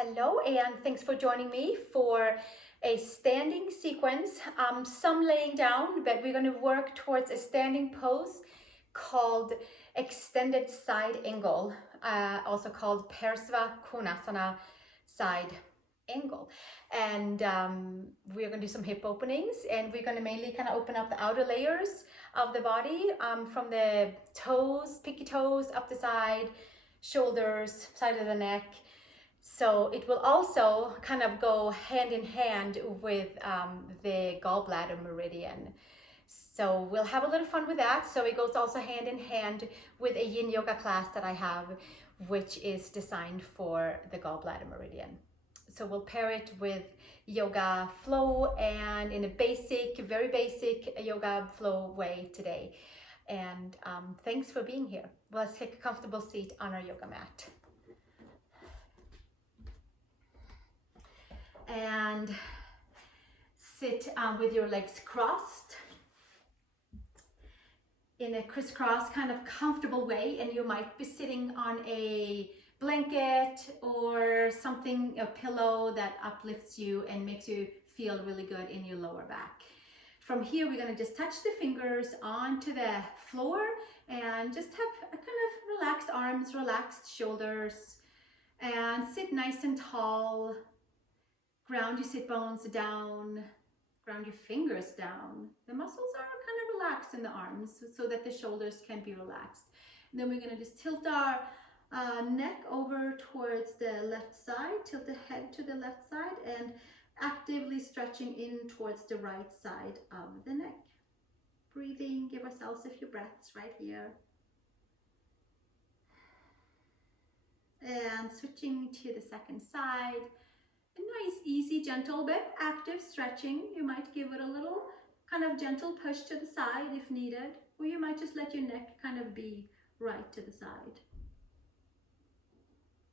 Hello, and thanks for joining me for a standing sequence. Some laying down, but we're going to work towards a standing pose called extended side angle, also called Parsvakonasana side angle. And we're going to do some hip openings, and we're going to mainly kind of open up the outer layers of the body, from the toes, pinky toes up the side, shoulders, side of the neck. So it will also kind of go hand in hand with the Gallbladder Meridian. So we'll have a little fun with that. So it goes also hand in hand with a Yin Yoga class that I have, which is designed for the Gallbladder Meridian. So we'll pair it with yoga flow and in a basic, very basic yoga flow way today. And thanks for being here. Let's take a comfortable seat on our yoga mat. And sit with your legs crossed in a crisscross kind of comfortable way, and you might be sitting on a blanket or something, a pillow that uplifts you and makes you feel really good in your lower back. From here, we're going to just touch the fingers onto the floor and just have a kind of relaxed arms, relaxed shoulders, and sit nice and tall. Ground your sit bones down, ground your fingers down. The muscles are kind of relaxed in the arms so that the shoulders can be relaxed. And then we're going to just tilt our neck over towards the left side, tilt the head to the left side, and actively stretching in towards the right side of the neck. Breathing, give ourselves a few breaths right here. And switching to the second side. A nice, easy, gentle, but active stretching. You might give it a little kind of gentle push to the side if needed, or you might just let your neck kind of be right to the side.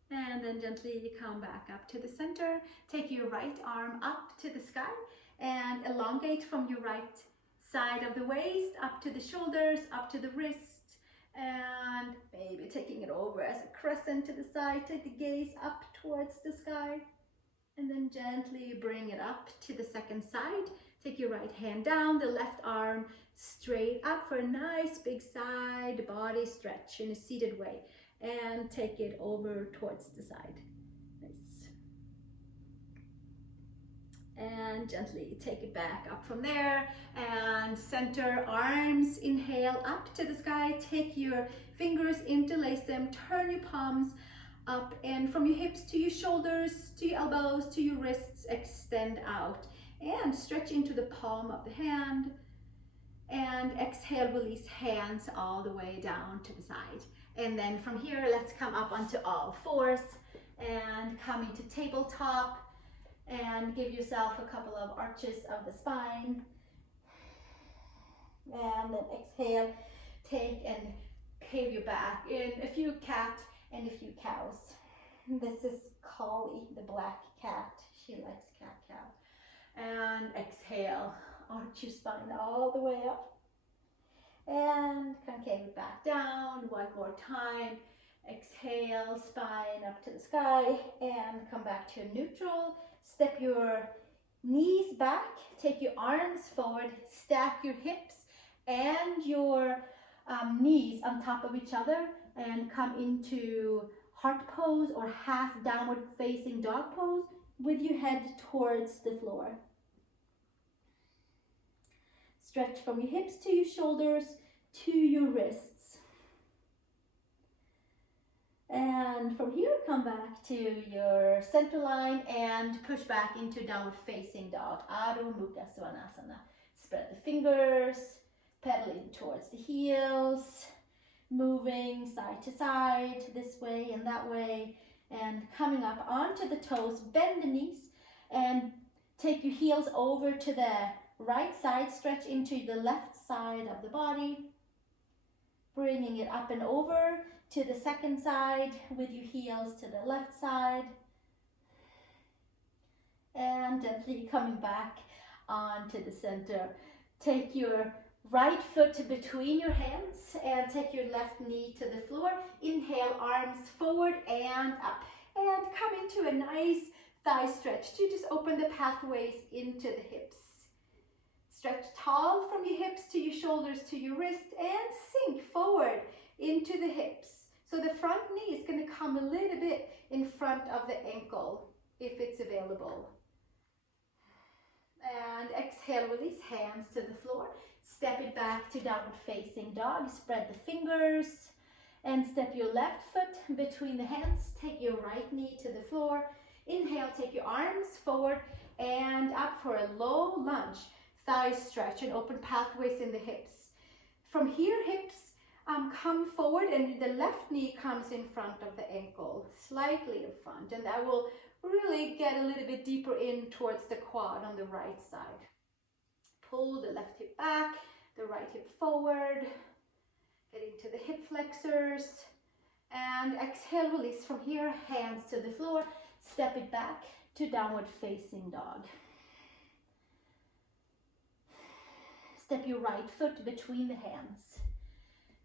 And then gently come back up to the center. Take your right arm up to the sky and elongate from your right side of the waist up to the shoulders, up to the wrist, and maybe taking it over as a crescent to the side. Take the gaze up towards the sky. And then gently bring it up to the second side. Take your right hand down, the left arm straight up for a nice big side body stretch in a seated way. And take it over towards the side. Nice. And gently take it back up from there. And center arms, inhale up to the sky. Take your fingers, interlace them, turn your palms up, and from your hips to your shoulders, to your elbows, to your wrists, extend out and stretch into the palm of the hand. And exhale, release hands all the way down to the side. And then from here, let's come up onto all fours and come into tabletop and give yourself a couple of arches of the spine. And then exhale, take and cave your back in a few cat and a few cows. This is Collie, the black cat. She likes cat cow. And exhale, arch your spine all the way up. And concave it back down one more time. Exhale, spine up to the sky and come back to neutral. Step your knees back, take your arms forward, stack your hips and your knees on top of each other, and come into heart pose or half downward facing dog pose with your head towards the floor. Stretch from your hips to your shoulders to your wrists. And from here, come back to your center line and push back into downward facing dog, Adho Mukha Svanasana. Spread the fingers, pedaling towards the heels, moving side to side, this way and that way, and coming up onto the toes. Bend the knees and take your heels over to the right side, stretch into the left side of the body, bringing it up and over to the second side with your heels to the left side, and gently coming back onto the center. Take your right foot between your hands and take your left knee to the floor. Inhale, arms forward and up. And come into into a nice thigh stretch to just open the pathways into the hips. Stretch tall from your hips to your shoulders to your wrist and sink forward into the hips. So the front knee is going to come a little bit in front of the ankle if it's available. And exhale, release, hands to the floor. Step it back to downward facing dog. Spread the fingers and step your left foot between the hands. Take your right knee to the floor. Inhale, take your arms forward and up for a low lunge. Thigh stretch and open pathways in the hips. From here, hips come forward and the left knee comes in front of the ankle, slightly in front, and that will really get a little bit deeper in towards the quad on the right side. Pull the left hip back, the right hip forward, getting to the hip flexors, and exhale, release from here, hands to the floor, step it back to downward facing dog. Step your right foot between the hands.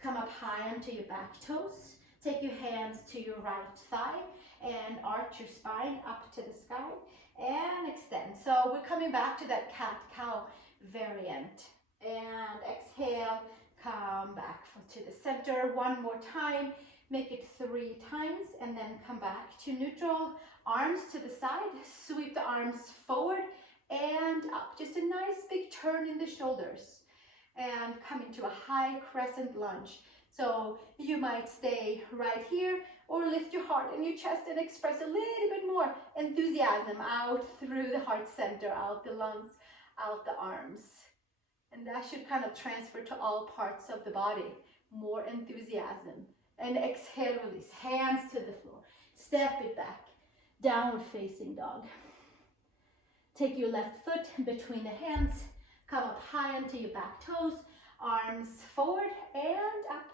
Come up high onto your back toes. Take your hands to your right thigh and arch your spine up to the sky and extend. So we're coming back to that cat-cow variant. And exhale, come back to the center one more time. Make it 3 times and then come back to neutral. Arms to the side, sweep the arms forward and up. Just a nice big turn in the shoulders. And come into a high crescent lunge. So you might stay right here or lift your heart and your chest and express a little bit more enthusiasm out through the heart center, out the lungs, out the arms. And that should kind of transfer to all parts of the body. More enthusiasm. And exhale, release. Hands to the floor. Step it back. Downward facing dog. Take your left foot between the hands. Come up high onto your back toes. Arms forward and up.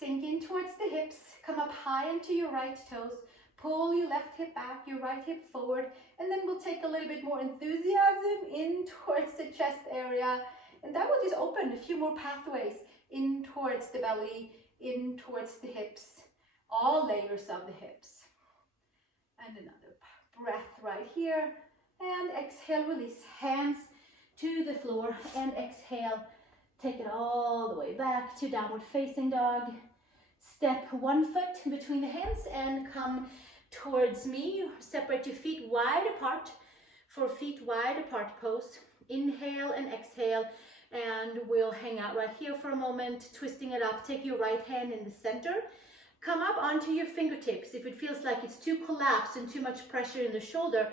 Sink in towards the hips. Come up high onto your right toes. Pull your left hip back, your right hip forward. And then we'll take a little bit more enthusiasm in towards the chest area. And that will just open a few more pathways in towards the belly, in towards the hips. All layers of the hips. And another breath right here. And exhale, release. Hands to the floor. And exhale, take it all the way back to downward facing dog. Step one foot between the hands and come towards me. Separate your feet wide apart for feet wide apart pose. Inhale and exhale. And we'll hang out right here for a moment, twisting it up. Take your right hand in the center. Come up onto your fingertips. If it feels like it's too collapsed and too much pressure in the shoulder,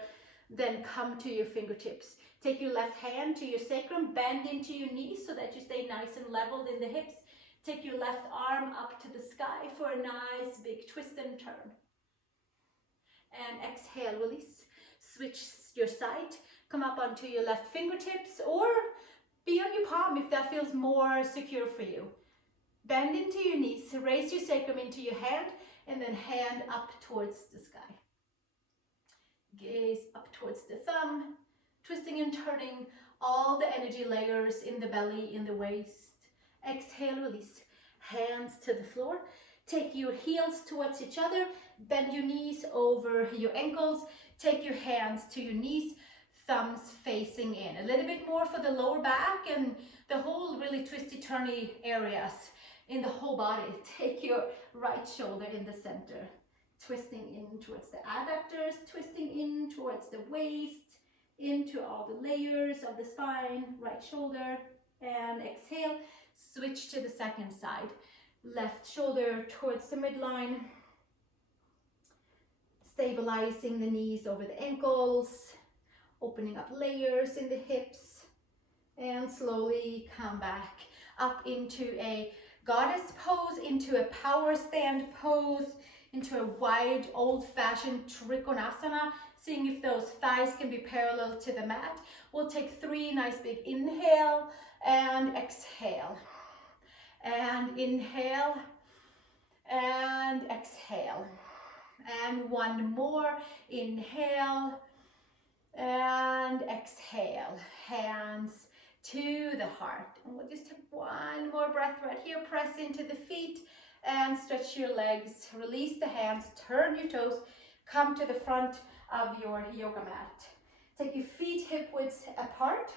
then come to your fingertips. Take your left hand to your sacrum, bend into your knees so that you stay nice and leveled in the hips. Take your left arm up to the sky for a nice big twist and turn. And exhale, release. Switch your side. Come up onto your left fingertips or be on your palm if that feels more secure for you. Bend into your knees, raise your sacrum into your hand, and then hand up towards the sky. Gaze up towards the thumb, twisting and turning all the energy layers in the belly, in the waist. Exhale, release. Hands to the floor. Take your heels towards each other. Bend your knees over your ankles. Take your hands to your knees. Thumbs facing in. A little bit more for the lower back and the whole really twisty turny areas in the whole body. Take your right shoulder in the center. Twisting in towards the adductors, twisting in towards the waist, into all the layers of the spine, right shoulder, and exhale. Switch to the second side. Left shoulder towards the midline. Stabilizing the knees over the ankles. Opening up layers in the hips. And slowly come back up into a goddess pose, into a power stand pose, into a wide old-fashioned Parsvakonasana, seeing if those thighs can be parallel to the mat. We'll take 3 nice big inhale and exhale. And inhale and exhale. And one more. Inhale and exhale. Hands to the heart. And we'll just take one more breath right here. Press into the feet and stretch your legs. Release the hands. Turn your toes. come to the front of your yoga mat. Take your feet hip width apart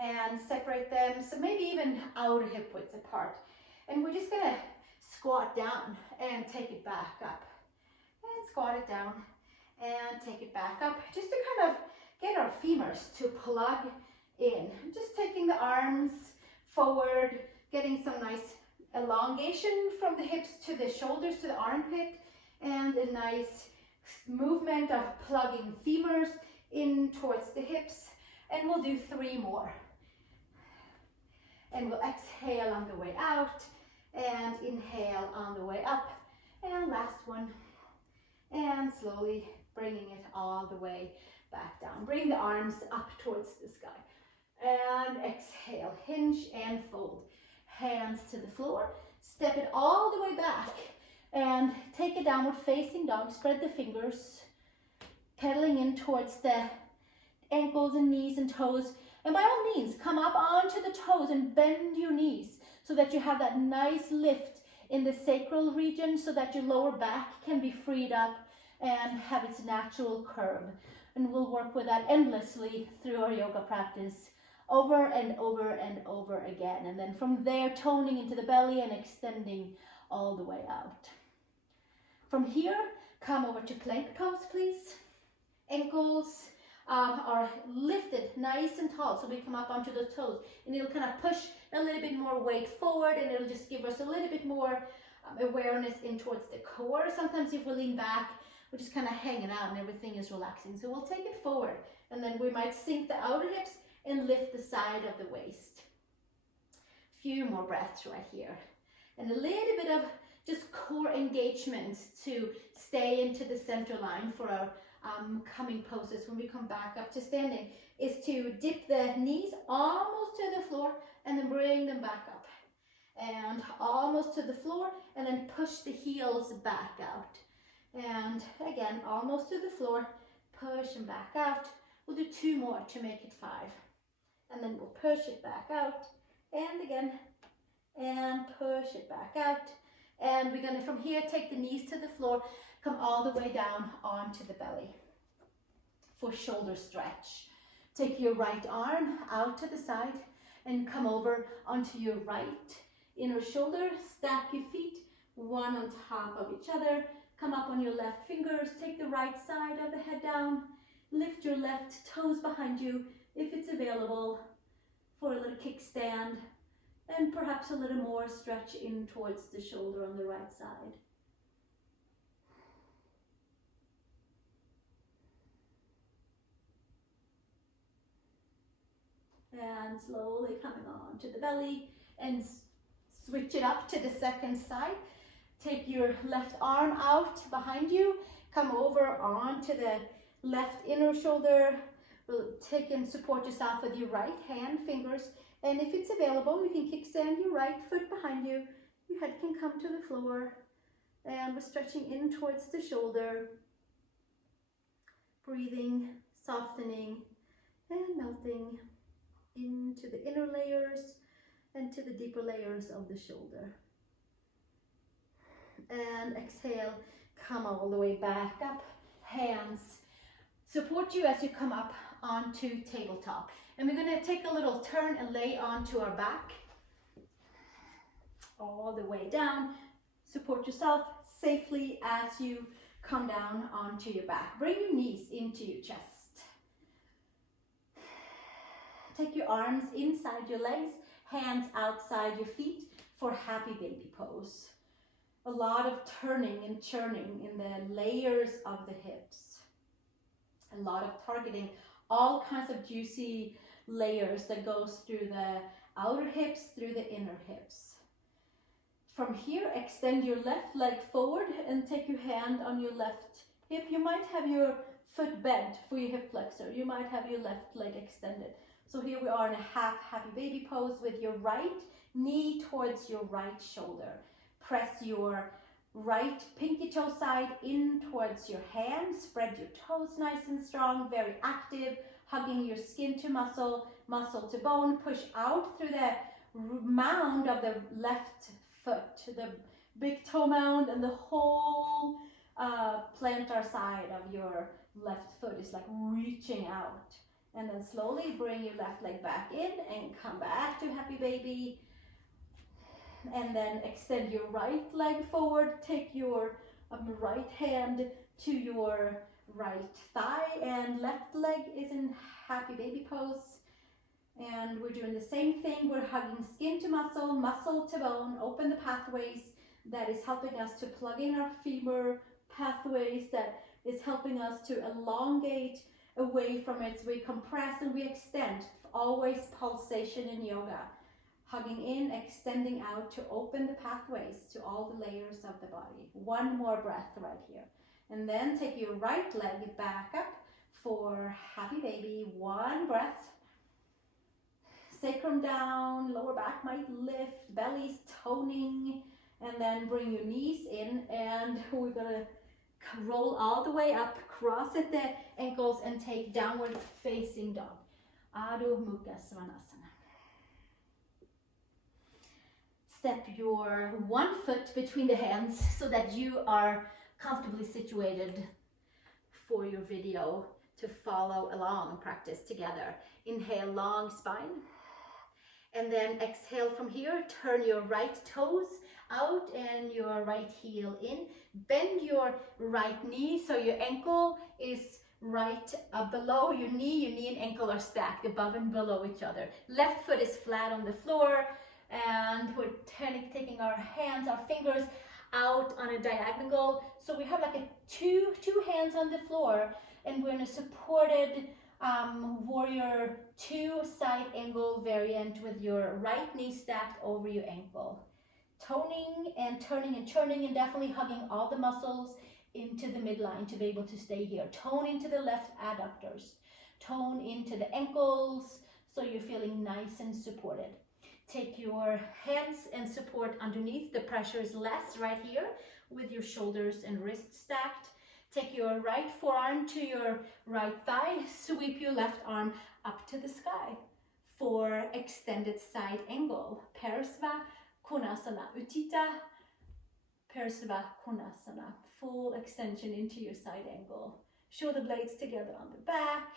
and separate them, so maybe even outer hip width apart. And we're just gonna squat down and take it back up. And squat it down and take it back up, just to kind of get our femurs to plug in. Just taking the arms forward, getting some nice elongation from the hips to the shoulders to the armpit, and a nice movement of plugging femurs in towards the hips. And we'll do 3 more. And we'll exhale on the way out and inhale on the way up. And last one. And slowly bringing it all the way back down. Bring the arms up towards the sky. And exhale, hinge and fold. Hands to the floor. Step it all the way back and take a downward facing dog. Spread the fingers, pedaling in towards the ankles and knees and toes. And by all means, come up onto the toes and bend your knees so that you have that nice lift in the sacral region, so that your lower back can be freed up and have its natural curve. And we'll work with that endlessly through our yoga practice, over and over and over again. And then from there, toning into the belly and extending all the way out. From here, come over to plank pose, please. Ankles are lifted nice and tall, so we come up onto the toes, and it'll kind of push a little bit more weight forward, and it'll just give us a little bit more awareness in towards the core. Sometimes if we lean back, we're just kind of hanging out and everything is relaxing. So we'll take it forward, and then we might sink the outer hips and lift the side of the waist. Few more breaths right here. And a little bit of just core engagement to stay into the center line for our coming poses. When we come back up to standing, is to dip the knees almost to the floor and then bring them back up. And almost to the floor, and then push the heels back out. And again, almost to the floor, push them back out. We'll do 2 more to make it 5. And then we'll push it back out, and again, and push it back out. And we're gonna, from here, take the knees to the floor, come all the way down onto the belly for shoulder stretch. Take your right arm out to the side and come over onto your right inner shoulder. Stack your feet, one on top of each other. Come up on your left fingers. Take the right side of the head down. Lift your left toes behind you if it's available for a little kickstand, and perhaps a little more stretch in towards the shoulder on the right side. And slowly coming on to the belly, and switch it up to the second side. Take your left arm out behind you, come over onto the left inner shoulder. We'll take and support yourself with your right hand, fingers, and if it's available, you can kickstand your right foot behind you. Your head can come to the floor, and we're stretching in towards the shoulder. Breathing, softening, and melting into the inner layers and to the deeper layers of the shoulder. And exhale, come all the way back up. Hands support you as you come up onto tabletop. And we're going to take a little turn and lay onto our back. All the way down. Support yourself safely as you come down onto your back. Bring your knees into your chest. Take your arms inside your legs, hands outside your feet for happy baby pose. A lot of turning and churning in the layers of the hips. A lot of targeting all kinds of juicy layers that goes through the outer hips, through the inner hips. From here, extend your left leg forward and take your hand on your left hip. You might have your foot bent for your hip flexor. You might have your left leg extended. So here we are in a half happy baby pose with your right knee towards your right shoulder. Press your right pinky toe side in towards your hand. Spread your toes nice and strong, very active, hugging your skin to muscle, muscle to bone. Push out through the mound of the left foot, the big toe mound, and the whole plantar side of your left foot is like reaching out. And then slowly bring your left leg back in and come back to happy baby. And then extend your right leg forward. Take your right hand to your right thigh and left leg is in happy baby pose. And we're doing the same thing. We're hugging skin to muscle, muscle to bone, open the pathways that is helping us to plug in our femur pathways, that is helping us to elongate away from it. So we compress and we extend, always pulsation in yoga. Hugging in, extending out to open the pathways to all the layers of the body. One more breath right here. And then take your right leg back up for happy baby. One breath. Sacrum down, lower back might lift, belly's toning, and then bring your knees in, and we're gonna roll all the way up, cross at the ankles, and take downward facing dog. Adho Mukha Svanasana. Step your one foot between the hands so that you are comfortably situated for your video to follow along and practice together. Inhale, long spine. And then exhale from here, turn your right toes out and your right heel in. Bend your right knee so your ankle is right below your knee and ankle are stacked above and below each other. Left foot is flat on the floor, and we're taking our hands, our fingers out on a diagonal. So we have like a two hands on the floor, and we're in a supported warrior 2 side angle variant with your right knee stacked over your ankle. Toning and turning and churning, and definitely hugging all the muscles into the midline to be able to stay here. Tone into the left adductors. Tone into the ankles so you're feeling nice and supported. Take your hands and support underneath. The pressure is less right here with your shoulders and wrists stacked. Take your right forearm to your right thigh. Sweep your left arm up to the sky for extended side angle. Parsvakonasana. Utthita Parsvakonasana. Full extension into your side angle. Shoulder blades together on the back.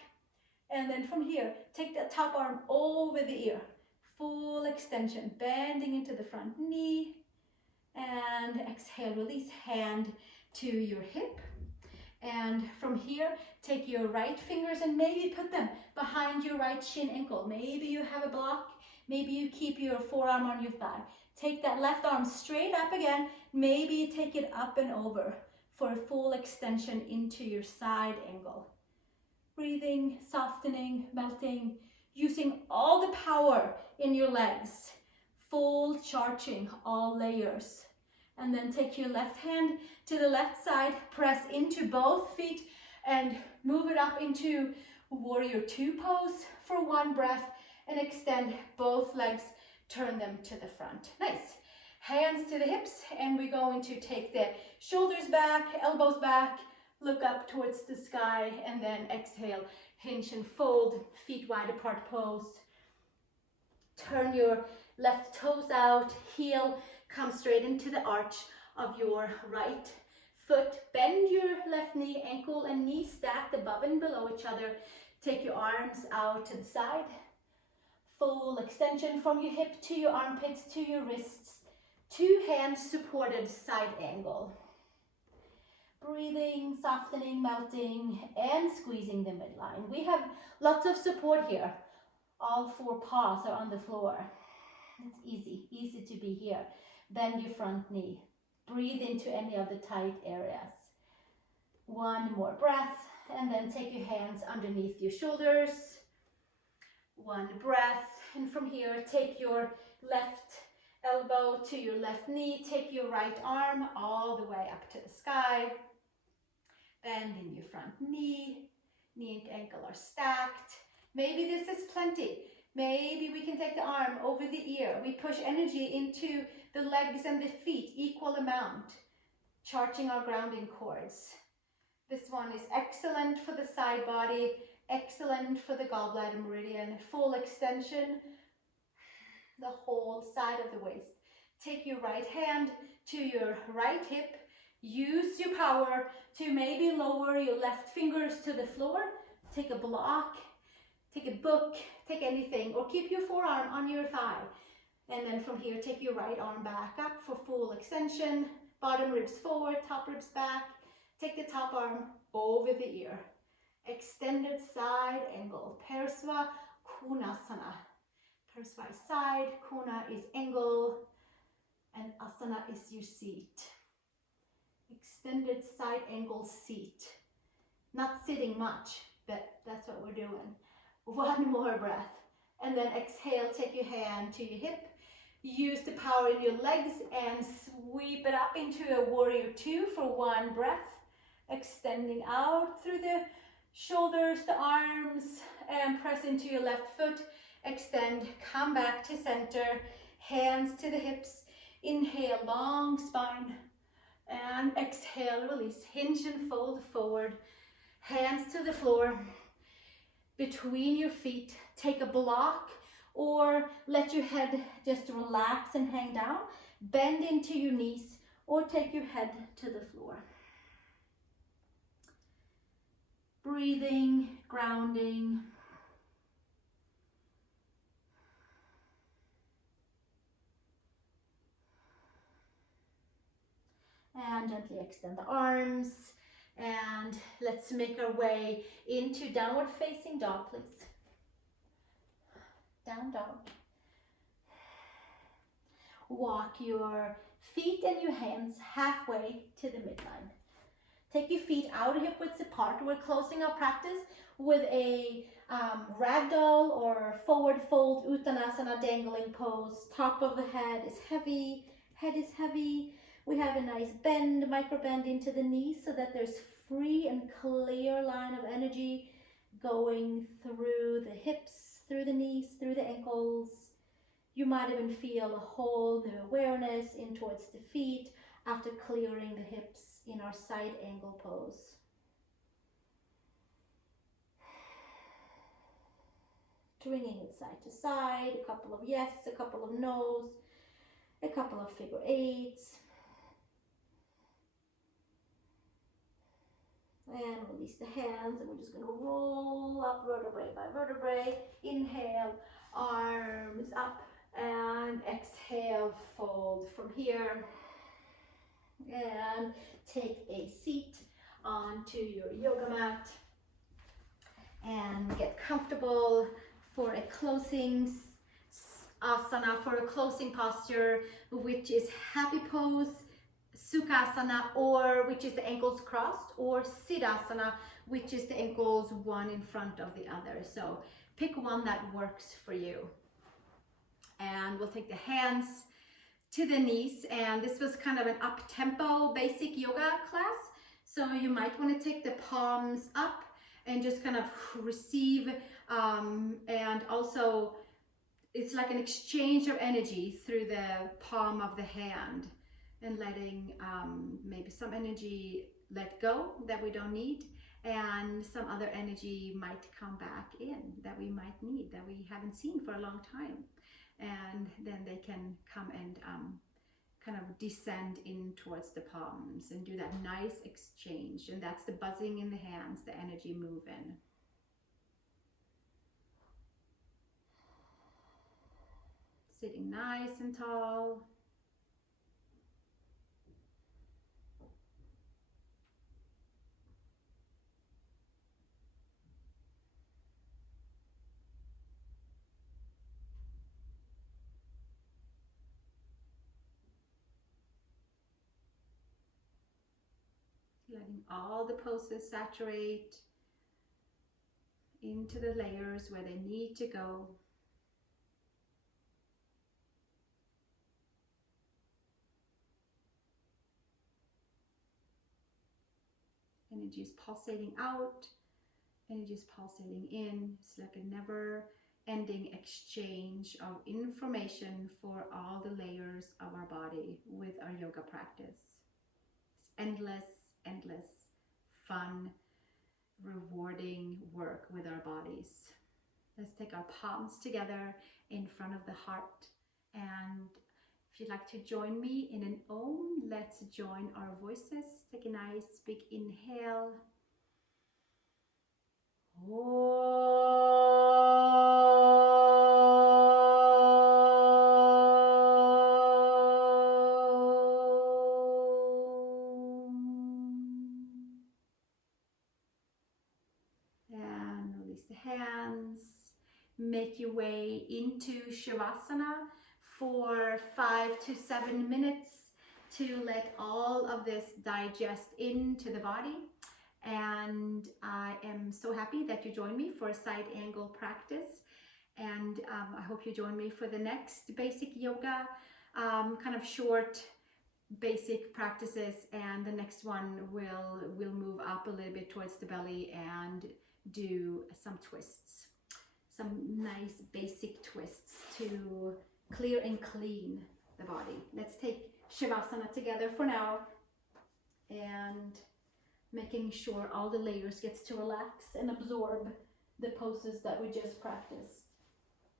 And then from here, take that top arm over the ear. Full extension, bending into the front knee. And exhale, release, hand to your hip. And from here, take your right fingers and maybe put them behind your right shin ankle. Maybe you have a block. Maybe you keep your forearm on your thigh. Take that left arm straight up again. Maybe you take it up and over for a full extension into your side angle. Breathing, softening, melting, using all the power in your legs. Full charging all layers. And then take your left hand to the left side, press into both feet and move it up into warrior 2 pose for one breath, and extend both legs, turn them to the front. Nice. Hands to the hips, and we're going to take the shoulders back, elbows back, look up towards the sky, and then exhale, hinge and fold, feet wide apart pose. Turn your left toes out, heel come straight into the arch of your right foot. Bend your left knee, ankle and knee stacked above and below each other. Take your arms out to the side. Full extension from your hip to your armpits to your wrists. 2 hands supported side angle. Breathing, softening, melting, and squeezing the midline. We have lots of support here. All 4 paws are on the floor. It's easy to be here. Bend your front knee. Breathe into any of the tight areas. One more breath, and then take your hands underneath your shoulders. One breath, and from here, take your left elbow to your left knee. Take your right arm all the way up to the sky. Bend in your front knee. Knee and ankle are stacked. Maybe this is plenty. Maybe we can take the arm over the ear. We push energy into the legs and the feet, equal amount, charging our grounding cords. This one is excellent for the side body, excellent for the gallbladder meridian, full extension, the whole side of the waist. Take your right hand to your right hip, Use your power to maybe lower your left fingers to the floor. Take a block, take a book, take anything, or keep your forearm on your thigh. And then from here, take your right arm back up for full extension. Bottom ribs forward, top ribs back. Take the top arm over the ear. Extended side angle, Parsvakonasana. Parsva is side, Kona is angle, and Asana is your seat. Extended side angle seat. Not sitting much, but that's what we're doing. One more breath. And then exhale, take your hand to your hip. Use the power in your legs and sweep it up into a warrior two for one breath. Extending out through the shoulders, the arms, and press into your left foot. Extend, come back to center, hands to the hips. Inhale, long spine. And exhale, release, hinge and fold forward. Hands to the floor. Between your feet, take a block or let your head just relax and hang down. Bend into your knees or take your head to the floor. Breathing, grounding. And gently extend the arms. And let's make our way into downward facing dog, please. Down dog. Walk your feet and your hands halfway to the midline. Take your feet out hip width apart. We're closing our practice with a ragdoll or forward fold Uttanasana dangling pose. Top of the head is heavy, head is heavy. We have a nice bend, micro bend into the knees so that there's free and clear line of energy going through the hips, through the knees, through the ankles. You might even feel a whole new awareness in towards the feet after clearing the hips in our side angle pose. Swinging it side to side, a couple of yes, a couple of no's, a couple of figure eights. And release the hands, and we're just going to roll up vertebrae by vertebrae. Inhale, arms up, and exhale, fold from here. And take a seat onto your yoga mat. And get comfortable for a closing asana, for a closing posture, which is happy pose, Sukhasana, or which is the ankles crossed, or Siddhasana, which is the ankles one in front of the other. So pick one that works for you. And we'll take the hands to the knees, and this was kind of an up-tempo basic yoga class. So you might want to take the palms up and just kind of receive, and also it's like an exchange of energy through the palm of the hand. And letting maybe some energy let go that we don't need, and some other energy might come back in that we might need, that we haven't seen for a long time. And then they can come and kind of descend in towards the palms and do that nice exchange. And that's the buzzing in the hands, the energy moving. Sitting nice and tall. Letting all the poses saturate into the layers where they need to go. Energy is pulsating out, energy is pulsating in. It's like a never-ending exchange of information for all the layers of our body with our yoga practice. It's endless, fun, rewarding work with our bodies. Let's take our palms together in front of the heart and If you'd like to join me in an Om, let's join our voices. Take a nice big inhale. And release the hands. Make your way into Shavasana for 5 to 7 minutes to let all of this digest into the body. And I am so happy that you joined me for a side angle practice. And I hope you join me for the next basic yoga, kind of short basic practices, and the next one will move up a little bit towards the belly and do some twists, some nice basic twists to clear and clean the body. Let's take Shavasana together for now, and making sure all the layers gets to relax and absorb the poses that we just practiced.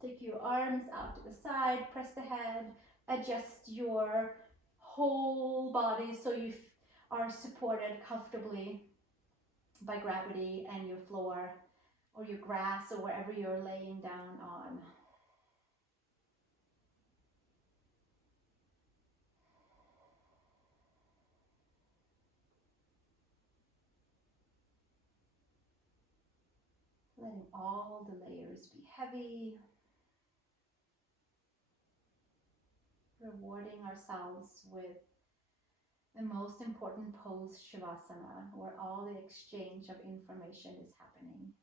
Take your arms out to the side, press the head, adjust your whole body so you are supported comfortably by gravity and your floor or your grass or wherever you're laying down on. Letting all the layers be heavy. Rewarding ourselves with the most important pose, Shavasana, where all the exchange of information is happening.